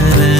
na